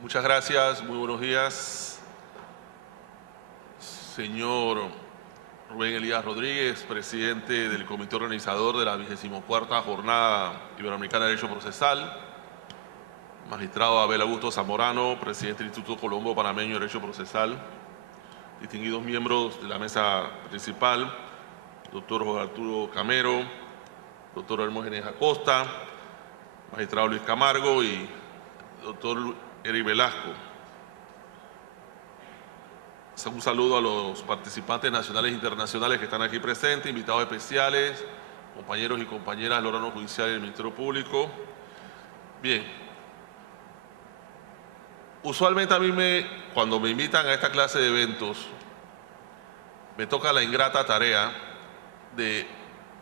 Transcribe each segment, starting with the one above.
Muchas gracias, muy buenos días. Señor Rubén Elías Rodríguez, presidente del comité organizador de la 24ª Jornada Iberoamericana de Derecho Procesal. Magistrado Abel Augusto Zamorano, presidente del Instituto Colombo Panameño de Derecho Procesal. Distinguidos miembros de la mesa principal, doctor José Arturo Camero, doctor Hermógenes Acosta, magistrado Luis Camargo y doctor Eric Velasco. Un saludo a los participantes nacionales e internacionales que están aquí presentes, invitados especiales, compañeros y compañeras del órgano judicial y del Ministerio Público. Bien. Usualmente a mí cuando me invitan a esta clase de eventos, me toca la ingrata tarea de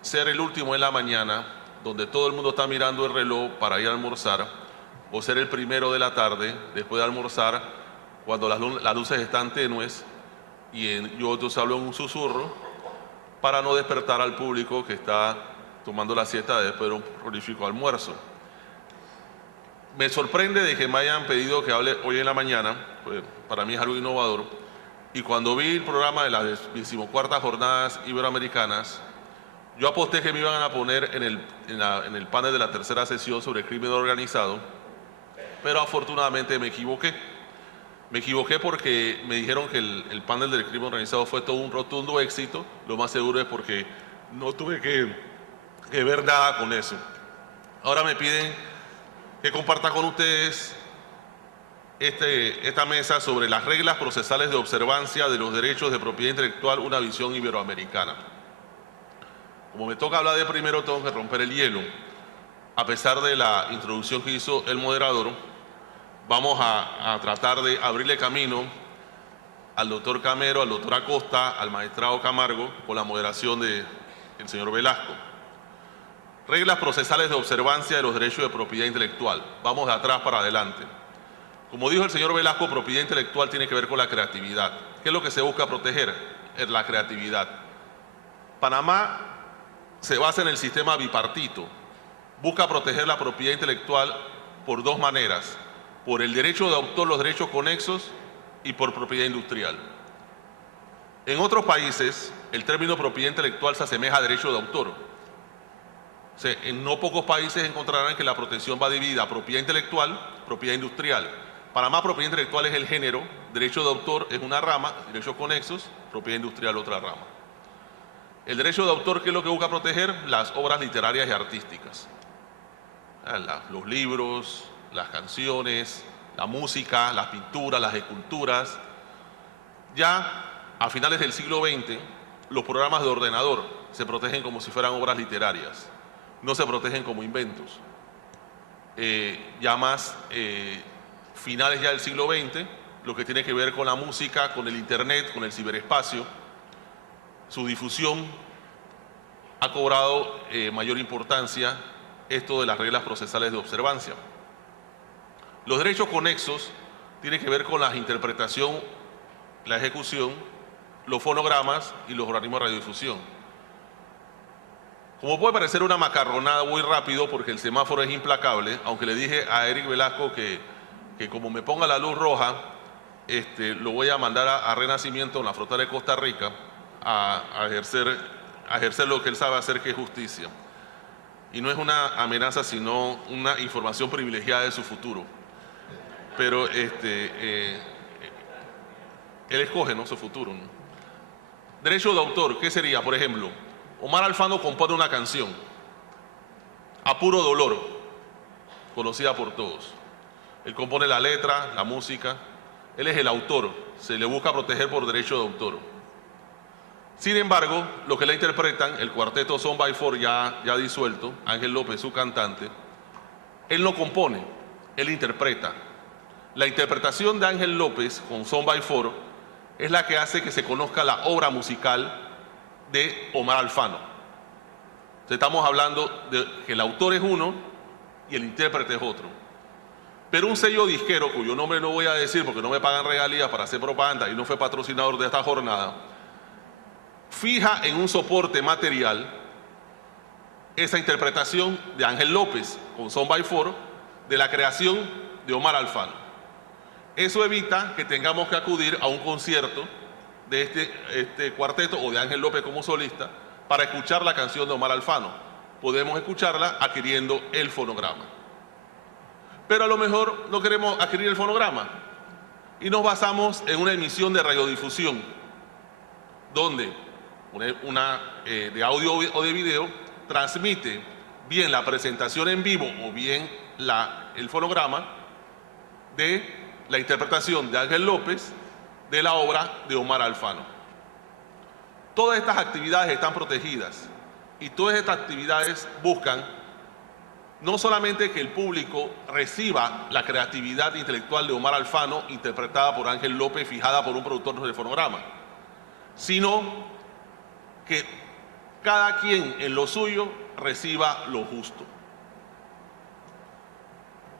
ser el último en la mañana, donde todo el mundo está mirando el reloj para ir a almorzar, o ser el primero de la tarde, después de almorzar, cuando las luces están tenues, y yo entonces hablo en un susurro, para no despertar al público que está tomando la siesta después de un prolífico almuerzo. Me sorprende de que me hayan pedido que hable hoy en la mañana, pues para mí es algo innovador, y cuando vi el programa de las 24ª Jornadas Iberoamericanas, yo aposté que me iban a poner en el panel de la tercera sesión sobre el crimen organizado, pero afortunadamente me equivoqué. Me equivoqué porque me dijeron que el panel del crimen organizado fue todo un rotundo éxito. Lo más seguro es porque no tuve que ver nada con eso. Ahora me piden que comparta con ustedes esta mesa sobre las reglas procesales de observancia de los derechos de propiedad intelectual, una visión iberoamericana. Como me toca hablar de primero, tengo que romper el hielo. A pesar de la introducción que hizo el moderador, vamos a tratar de abrirle camino al doctor Camero, al doctor Acosta, al magistrado Camargo, con la moderación del señor Velasco. Reglas procesales de observancia de los derechos de propiedad intelectual. Vamos de atrás para adelante. Como dijo el señor Velasco, propiedad intelectual tiene que ver con la creatividad. ¿Qué es lo que se busca proteger? Es la creatividad. Panamá se basa en el sistema bipartito. Busca proteger la propiedad intelectual por dos maneras: por el derecho de autor, los derechos conexos, y por propiedad industrial. En otros países, el término propiedad intelectual se asemeja a derecho de autor. O sea, en no pocos países encontrarán que la protección va dividida a propiedad intelectual, propiedad industrial. Panamá, propiedad intelectual es el género, derecho de autor es una rama, derechos conexos, propiedad industrial otra rama. El derecho de autor, ¿qué es lo que busca proteger? Las obras literarias y artísticas. Los libros, las canciones, la música, las pinturas, las esculturas. Ya a finales del siglo XX, los programas de ordenador se protegen como si fueran obras literarias, no se protegen como inventos. Ya más finales ya del siglo XX, lo que tiene que ver con la música, con el internet, con el ciberespacio, su difusión ha cobrado mayor importancia esto de las reglas procesales de observancia. Los derechos conexos tienen que ver con la interpretación, la ejecución, los fonogramas y los organismos de radiodifusión. Como puede parecer una macarronada, muy rápido porque el semáforo es implacable, aunque le dije a Eric Velasco que como me ponga la luz roja, lo voy a mandar a Renacimiento, en la frontera de Costa Rica, a ejercer lo que él sabe hacer, que es justicia. Y no es una amenaza, sino una información privilegiada de su futuro. Pero él escoge, ¿no?, su futuro, ¿no? Derecho de autor, ¿qué sería? Por ejemplo, Omar Alfano compone una canción, A Puro Dolor, conocida por todos. Él compone la letra, la música, él es el autor, se le busca proteger por derecho de autor. Sin embargo, los que la interpretan, el cuarteto Son by Four ya disuelto, Ángel López, su cantante, él no compone, él interpreta. La interpretación de Ángel López con Son by Four es la que hace que se conozca la obra musical de Omar Alfano. Entonces, estamos hablando de que el autor es uno y el intérprete es otro. Pero un sello disquero, cuyo nombre no voy a decir porque no me pagan regalías para hacer propaganda y no fue patrocinador de esta jornada, fija en un soporte material esa interpretación de Ángel López con Son by Four de la creación de Omar Alfano. Eso evita que tengamos que acudir a un concierto de este cuarteto o de Ángel López como solista para escuchar la canción de Omar Alfano. Podemos escucharla adquiriendo el fonograma. Pero a lo mejor no queremos adquirir el fonograma y nos basamos en una emisión de radiodifusión, donde de audio o de video transmite bien la presentación en vivo o bien el fonograma de la interpretación de Ángel López de la obra de Omar Alfano. Todas estas actividades están protegidas y todas estas actividades buscan no solamente que el público reciba la creatividad intelectual de Omar Alfano interpretada por Ángel López, fijada por un productor del fonograma, sino que cada quien en lo suyo reciba lo justo.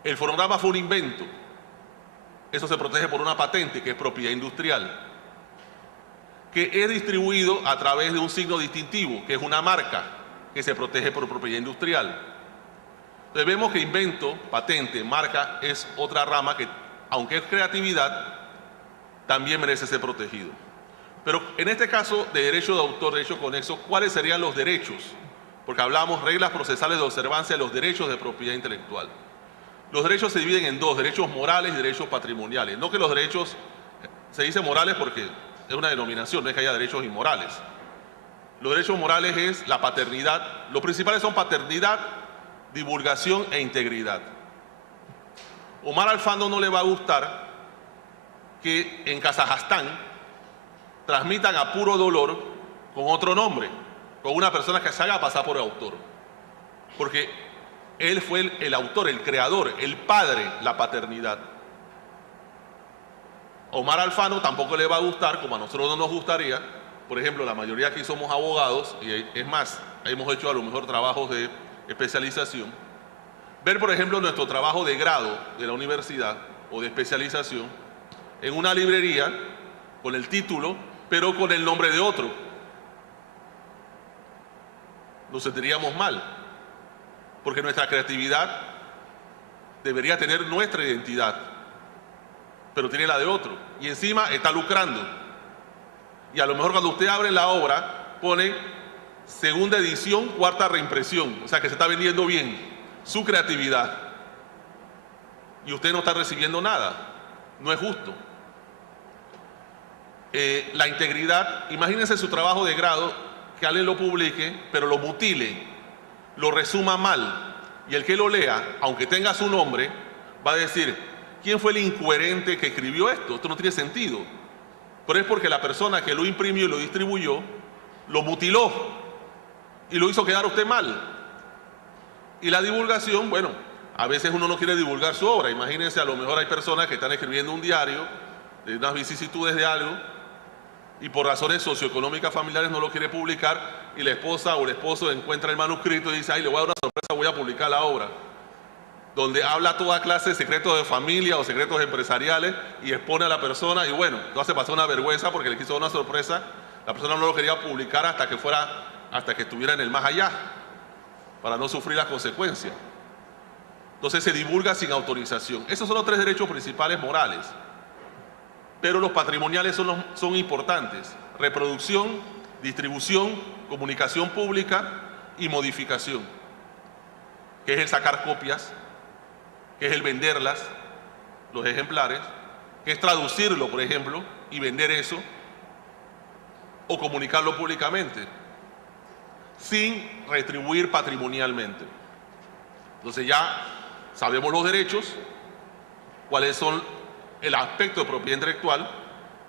El fonograma fue un invento. Eso se protege por una patente que es propiedad industrial, que es distribuido a través de un signo distintivo, que es una marca que se protege por propiedad industrial. Entonces vemos que invento, patente, marca es otra rama que, aunque es creatividad, también merece ser protegido. Pero en este caso de derecho de autor, derecho conexo, ¿cuáles serían los derechos? Porque hablamos reglas procesales de observancia de los derechos de propiedad intelectual. Los derechos se dividen en dos, derechos morales y derechos patrimoniales. No que los derechos, se dice morales porque es una denominación, no es que haya derechos inmorales. Los derechos morales es la paternidad, los principales son paternidad, divulgación e integridad. Omar Alfano no le va a gustar que en Kazajstán transmitan a puro dolor con otro nombre, con una persona que se haga pasar por el autor. Porque él fue el autor, el creador, el padre, la paternidad. Omar Alfano tampoco le va a gustar, como a nosotros no nos gustaría, por ejemplo, la mayoría aquí somos abogados, y es más, hemos hecho a lo mejor trabajos de especialización, ver por ejemplo nuestro trabajo de grado de la universidad o de especialización en una librería con el título, pero con el nombre de otro. Nos sentiríamos mal, porque nuestra creatividad debería tener nuestra identidad, pero tiene la de otro, y encima está lucrando. Y a lo mejor cuando usted abre la obra, pone segunda edición, cuarta reimpresión, o sea que se está vendiendo bien su creatividad, y usted no está recibiendo nada. No es justo. La integridad, imagínense su trabajo de grado, que alguien lo publique, pero lo mutile, lo resuma mal, y el que lo lea, aunque tenga su nombre, va a decir: ¿quién fue el incoherente que escribió esto? Esto no tiene sentido. Pero es porque la persona que lo imprimió y lo distribuyó, lo mutiló y lo hizo quedar a usted mal. Y la divulgación, bueno, a veces uno no quiere divulgar su obra. Imagínense, a lo mejor hay personas que están escribiendo un diario de unas vicisitudes de algo, y por razones socioeconómicas familiares no lo quiere publicar, y la esposa o el esposo encuentra el manuscrito y dice: ay, le voy a dar una sorpresa, voy a publicar la obra, donde habla toda clase de secretos de familia o secretos empresariales y expone a la persona, y bueno, lo hace pasar una vergüenza porque le quiso dar una sorpresa. La persona no lo quería publicar hasta que estuviera en el más allá, para no sufrir las consecuencias. Entonces se divulga sin autorización. Esos son los tres derechos principales morales. Pero los patrimoniales son importantes: reproducción, distribución, comunicación pública y modificación, que es el sacar copias, que es el venderlas, los ejemplares, que es traducirlo, por ejemplo, y vender eso, o comunicarlo públicamente, sin retribuir patrimonialmente. Entonces ya sabemos los derechos, cuáles son el aspecto de propiedad intelectual.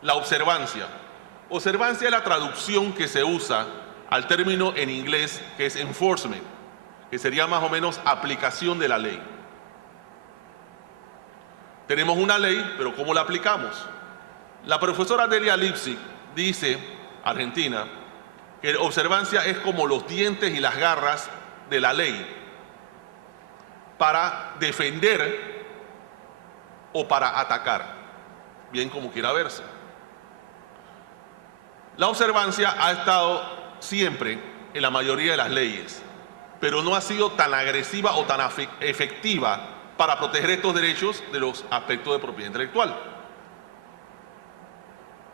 La observancia. Observancia es la traducción que se usa al término en inglés que es enforcement, que sería más o menos aplicación de la ley. Tenemos una ley, pero ¿cómo la aplicamos? La profesora Delia Lipsig dice, Argentina, que observancia es como los dientes y las garras de la ley para defender o para atacar, bien como quiera verse. La observancia ha estado siempre en la mayoría de las leyes, pero no ha sido tan agresiva o tan efectiva para proteger estos derechos de los aspectos de propiedad intelectual.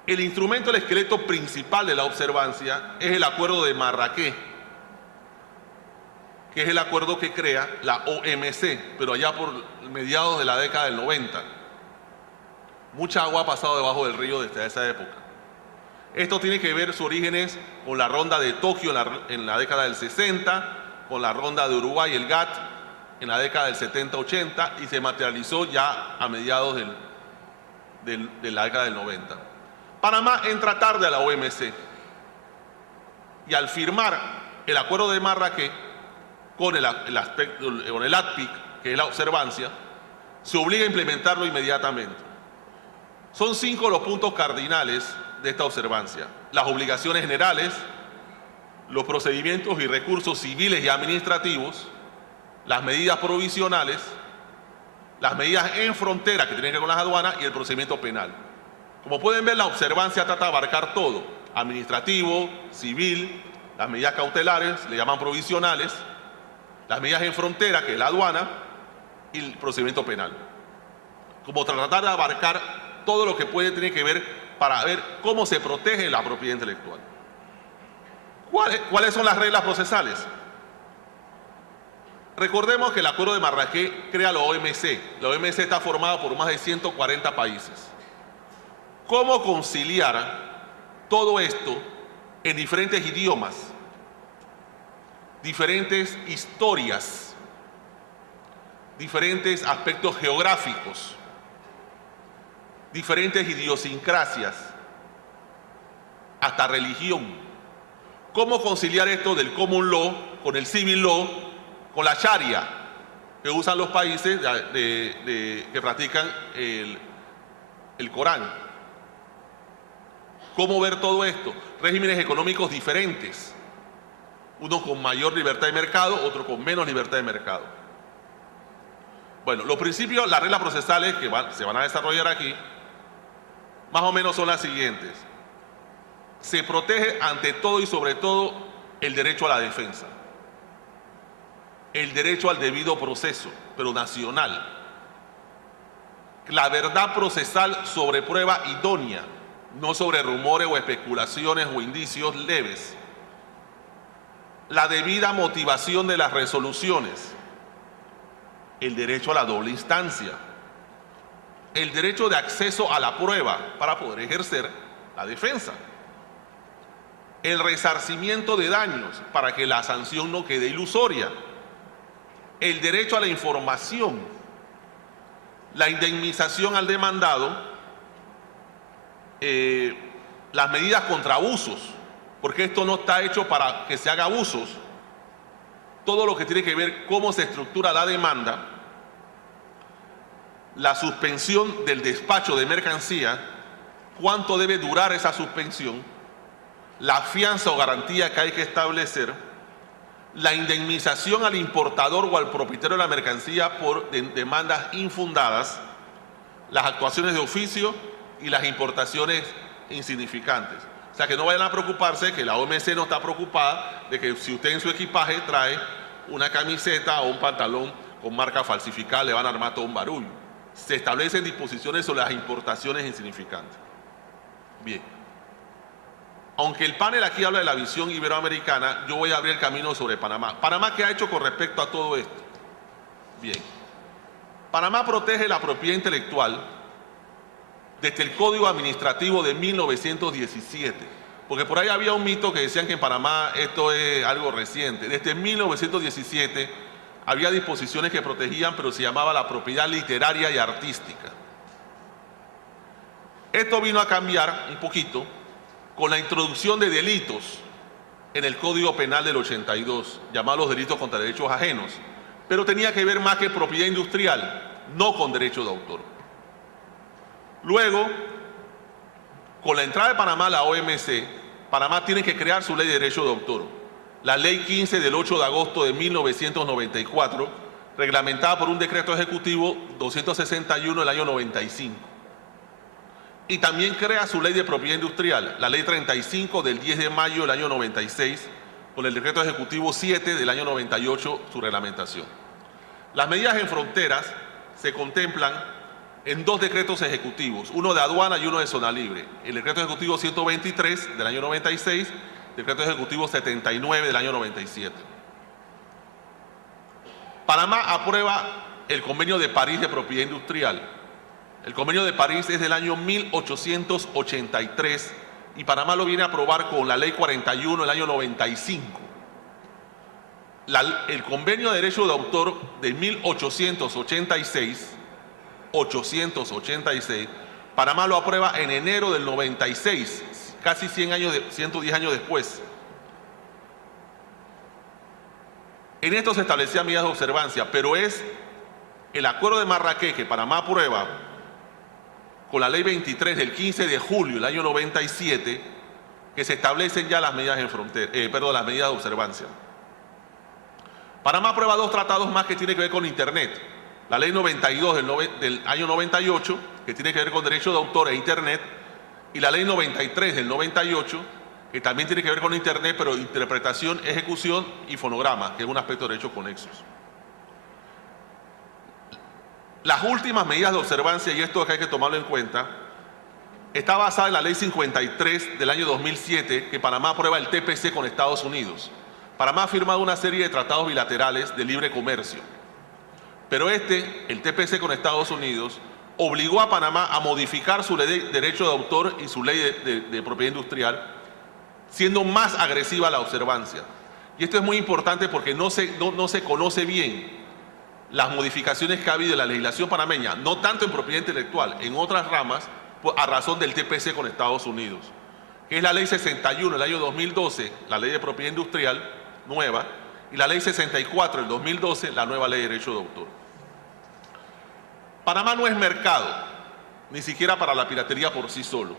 El instrumento, el esqueleto principal de la observancia es el Acuerdo de Marrakech, que es el acuerdo que crea la OMC, pero allá por mediados de la década del 90. Mucha agua ha pasado debajo del río desde esa época. Esto tiene que ver sus orígenes con la ronda de Tokio en la década del 60, con la ronda de Uruguay, el GATT, en la década del 70-80, y se materializó ya a mediados de la década del 90. Panamá entra tarde a la OMC y al firmar el Acuerdo de Marrakech con el ACPIC, que es la observancia, se obliga a implementarlo inmediatamente. Son 5 los puntos cardinales de esta observancia: las obligaciones generales, los procedimientos y recursos civiles y administrativos, las medidas provisionales, las medidas en frontera que tienen que ver con las aduanas y el procedimiento penal. Como pueden ver, la observancia trata de abarcar todo: administrativo, civil, las medidas cautelares, le llaman provisionales, las medidas en frontera, que es la aduana, y el procedimiento penal. Como tratar de abarcar todo lo que tiene que ver para ver cómo se protege la propiedad intelectual. ¿Cuáles son las reglas procesales? Recordemos que el Acuerdo de Marrakech crea la OMC. La OMC está formada por más de 140 países. ¿Cómo conciliar todo esto en diferentes idiomas, diferentes historias, diferentes aspectos geográficos, diferentes idiosincrasias, hasta religión? ¿Cómo conciliar esto del common law con el civil law, con la sharia que usan los países que practican el Corán? ¿Cómo ver todo esto? Regímenes económicos diferentes, uno con mayor libertad de mercado, otro con menos libertad de mercado. Bueno, los principios, las reglas procesales que se van a desarrollar aquí, más o menos son las siguientes. Se protege ante todo y sobre todo el derecho a la defensa, el derecho al debido proceso, pero nacional, la verdad procesal sobre prueba idónea, no sobre rumores o especulaciones o indicios leves, la debida motivación de las resoluciones, el derecho a la doble instancia, el derecho de acceso a la prueba para poder ejercer la defensa, el resarcimiento de daños para que la sanción no quede ilusoria, el derecho a la información, la indemnización al demandado, las medidas contra abusos, porque esto no está hecho para que se haga abusos, todo lo que tiene que ver cómo se estructura la demanda, la suspensión del despacho de mercancía, cuánto debe durar esa suspensión, la fianza o garantía que hay que establecer, la indemnización al importador o al propietario de la mercancía por demandas infundadas, las actuaciones de oficio y las importaciones insignificantes. O sea, que no vayan a preocuparse, que la OMC no está preocupada de que si usted en su equipaje trae una camiseta o un pantalón con marca falsificada, le van a armar todo un barullo. Se establecen disposiciones sobre las importaciones insignificantes. Bien. Aunque el panel aquí habla de la visión iberoamericana, yo voy a abrir el camino sobre Panamá. ¿Panamá qué ha hecho con respecto a todo esto? Bien. Panamá protege la propiedad intelectual desde el Código Administrativo de 1917, porque por ahí había un mito que decían que en Panamá esto es algo reciente. Desde 1917 había disposiciones que protegían, pero se llamaba la propiedad literaria y artística. Esto vino a cambiar un poquito con la introducción de delitos en el Código Penal del 82, llamados delitos contra derechos ajenos, pero tenía que ver más que propiedad industrial, no con derecho de autor. Luego, con la entrada de Panamá a la OMC, Panamá tiene que crear su ley de derecho de autor, la Ley 15 del 8 de agosto de 1994, reglamentada por un decreto ejecutivo 261 del año 95. Y también crea su ley de propiedad industrial, la Ley 35 del 10 de mayo del año 96, con el decreto ejecutivo 7 del año 98, su reglamentación. Las medidas en fronteras se contemplan en 2 decretos ejecutivos, uno de aduana y uno de zona libre. El decreto ejecutivo 123 del año 96, decreto ejecutivo 79 del año 97. Panamá aprueba el Convenio de París de Propiedad Industrial. El Convenio de París es del año 1883 y Panamá lo viene a aprobar con la Ley 41 del año 95. El Convenio de Derecho de Autor de 1886, Panamá lo aprueba en enero del 96, casi 110 años después. En esto se establecían medidas de observancia, pero es el Acuerdo de Marrakech que Panamá aprueba con la Ley 23 del 15 de julio del año 97 que se establecen ya las medidas las medidas de observancia. Panamá aprueba 2 tratados más que tienen que ver con Internet. La Ley 92 del año 98, que tiene que ver con derecho de autor e Internet, y la Ley 93 del 98, que también tiene que ver con Internet, pero interpretación, ejecución y fonograma, que es un aspecto de derechos conexos. Las últimas medidas de observancia, y esto hay que tomarlo en cuenta, está basada en la Ley 53 del año 2007, que Panamá aprueba el TPC con Estados Unidos. Panamá ha firmado una serie de tratados bilaterales de libre comercio. Pero el TPC con Estados Unidos, obligó a Panamá a modificar su ley de derecho de autor y su ley de propiedad industrial, siendo más agresiva la observancia. Y esto es muy importante porque no se conoce bien las modificaciones que ha habido en la legislación panameña, no tanto en propiedad intelectual, en otras ramas, a razón del TPC con Estados Unidos, que es la Ley 61 del año 2012, la Ley de Propiedad Industrial nueva, y la Ley 64 del 2012, la nueva Ley de Derecho de Autor. Panamá no es mercado, ni siquiera para la piratería por sí solo,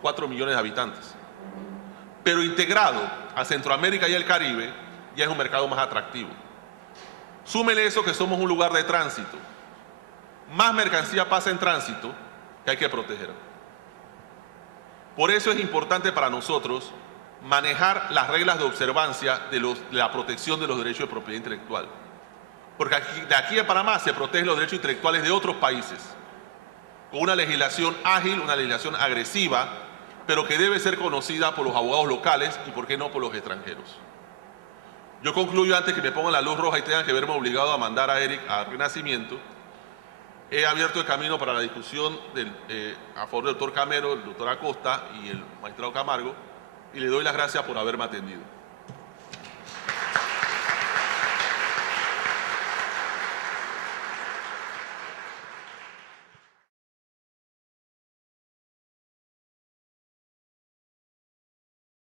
4 millones de habitantes, pero integrado a Centroamérica y el Caribe, ya es un mercado más atractivo. Súmele eso que somos un lugar de tránsito. Más mercancía pasa en tránsito que hay que proteger. Por eso es importante para nosotros manejar las reglas de observancia de la protección de los derechos de propiedad intelectual. Porque de aquí a Panamá se protegen los derechos intelectuales de otros países, con una legislación ágil, una legislación agresiva, pero que debe ser conocida por los abogados locales y, por qué no, por los extranjeros. Yo concluyo antes que me pongan la luz roja y tengan que verme obligado a mandar a Eric a Renacimiento. He abierto el camino para la discusión a favor del doctor Camero, el doctor Acosta y el magistrado Camargo, y le doy las gracias por haberme atendido.